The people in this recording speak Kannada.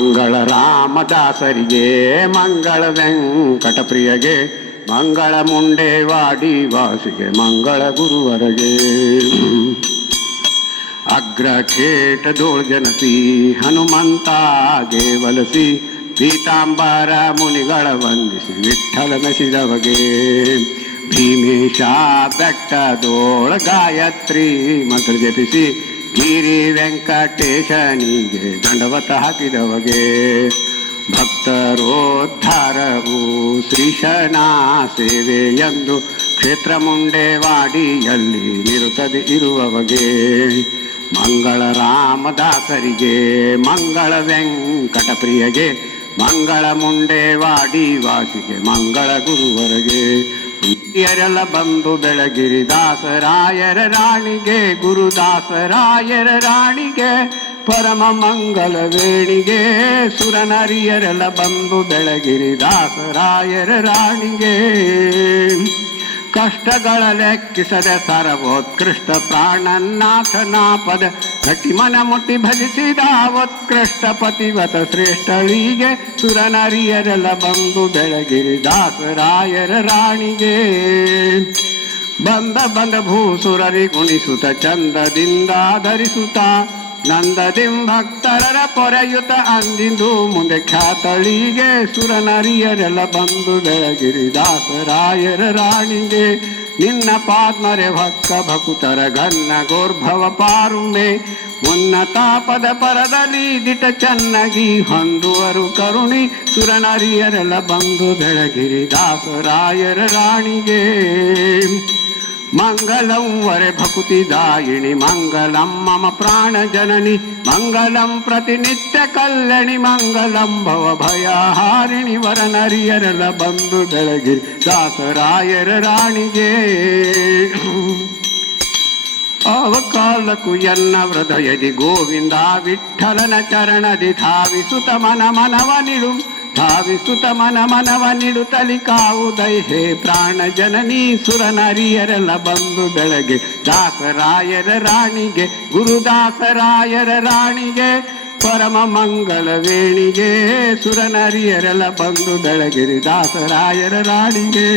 ಮಂಗಳ ರಾಮದಾಸರಿಗೆ ಮಂಗಳ ವೆಂಕಟಪ್ರಿಯಗೆ ಮಂಗಳ ಮುಂಡೇವಾಡಿ ವಾಸಿಗೆ ಮಂಗಳ ಗುರುವರಗೆ ಅಗ್ರಕೇಟ ದೋಳ್ಜನಸಿ ಹನುಮಂತಾಗೆ ವಲಸಿ ಪೀತಾಂಬರ ಮುನಿಗಳ ವಂದಿಸಿ ವಿಠ್ಠಲ ಮೆಸಿದವಗೆ ಭೀಮೇಶ ಬೆಟ್ಟದೋಳ ಗಾಯತ್ರಿ ಮಂತ್ರ ಜಪಿಸಿ ಗಿರಿ ವೆಂಕಟೇಶನಿಗೆ ದಂಡವತ ಹಾಕಿದವಗೆ ಭಕ್ತರೋದ್ಧಾರವು ಶ್ರೀಶನ ಸೇವೆ ಎಂದು ಕ್ಷೇತ್ರ ಮುಂಡೇವಾಡಿಯಲ್ಲಿ ನಿರುತ್ತದೆ ಇರುವವಗೆ ಮಂಗಳ ರಾಮದಾಸರಿಗೆ ಮಂಗಳ ವೆಂಕಟಪ್ರಿಯಗೆ ಮಂಗಳ ಮುಂಡೇವಾಡಿ ವಾಸಿಗೆ ಮಂಗಳ ಗುರುವರಗೆ ಹಿರಿಯರೆಲ್ಲ ಬಂದು ಬೆಳಗಿರಿ ದಾಸರಾಯರ ರಾಣಿಗೆ ಗುರುದಾಸರಾಯರ ರಾಣಿಗೆ ಪರಮ ಮಂಗಲ ವೇಣಿಗೆ ಸುರನರಿಯರೆಲ್ಲ ಬಂದು ಬೆಳಗಿರಿ ದಾಸರಾಯರ ರಾಣಿಗೆ ಕಷ್ಟಗಳ ಲೆಕ್ಕಿಸದೆ ಸರ್ವೋತ್ಕೃಷ್ಟ ಪ್ರಾಣನಾಥನ ಪದ ಗಟ್ಟಿ ಮನ ಮುಟ್ಟಿ ಭಜಿಸಿದ ಉತ್ಕೃಷ್ಟ ಪತಿವತ ಶ್ರೇಷ್ಠಳಿಗೆ ಸುರನರಿಯರೆಲ್ಲ ಬಂದು ಬೆಳಗಿರಿ ದಾಸರಾಯರ ರಾಣಿಗೆ ಬಂದ ಬಂದ ಭೂಸುರರಿ ಗುಣಿಸುತ್ತ ಚಂದದಿಂದ ಧರಿಸುತ್ತ ನಂದದಿಂ ಭಕ್ತರರ ಪೊರೆಯುತ ಅಂದಿಂದು ಮುಂದೆ ಖ್ಯಾತಳಿಗೆ ಸುರನರಿಯರೆಲ್ಲ ಬಂದು ಬೆಳಗಿರಿ ದಾಸರಾಯರ ರಾಣಿಗೆ ನಿನ್ನ ಪಾದ್ಮರೆ ಭಕ್ತ ಭಕುತರ ಘನ್ನ ಗೋರ್ಭವ ಪಾರುಮೆ ಉನ್ನತ ಪದ ಪರದಲ್ಲಿ ದಿಟ ಚೆನ್ನಾಗಿ ಹೊಂದುವರು ಕರುಣಿ ಸುರನರಿಯರೆಲ್ಲ ಬಂದು ಬೆಳಗಿರಿ ದಾಸರಾಯರ ರಾಣಿಗೆ ಮಂಗಲಂ ವರೆ ಭಕುತಿದಾಯಿಣಿ ಮಂಗಲಂ ಮಮ ಪ್ರಾಣ ಜನನಿ ಮಂಗಲಂ ಪ್ರತಿನಿತ್ಯ ಕಲ್ಯಾಣಿ ಮಂಗಲಂ ಭವ ಭಯಹಾರಿಣಿ ವರನರಿಯರೆಲ್ಲ ಬಂದು ಬೆಳಗಿರಿ ದಾಸರಾಯರ ರಾಣಿಗೆ ಅವಕಾಲಕ್ಕೂ ಎನ್ನ ಹೃದಯದಿ ಗೋವಿಂದ ವಿಠ್ಠಲನ ಚರಣದಿ ಧಾವಿಸುತ ಮನವ ನಿಡು ಧಾವಿಸುತ ಮನವ ನಿಡುತ್ತಲಿ ಕಾವುದೈ ಹೇ ಪ್ರಾಣ ಜನನಿ ಸುರನರಿಯರೆಲ್ಲ ಬಂದು ಬೆಳಗ್ಗೆ ದಾಸರಾಯರ ರಾಣಿಗೆ ಗುರುದಾಸರಾಯರ ರಾಣಿಗೆ ಪರಮ ಮಂಗಳ ವೇಣಿಗೆ ಸುರನರಿಯರೆಲ್ಲ ಬಂದು ಬೆಳಗಿರಿ ದಾಸರಾಯರ ರಾಣಿಗೆ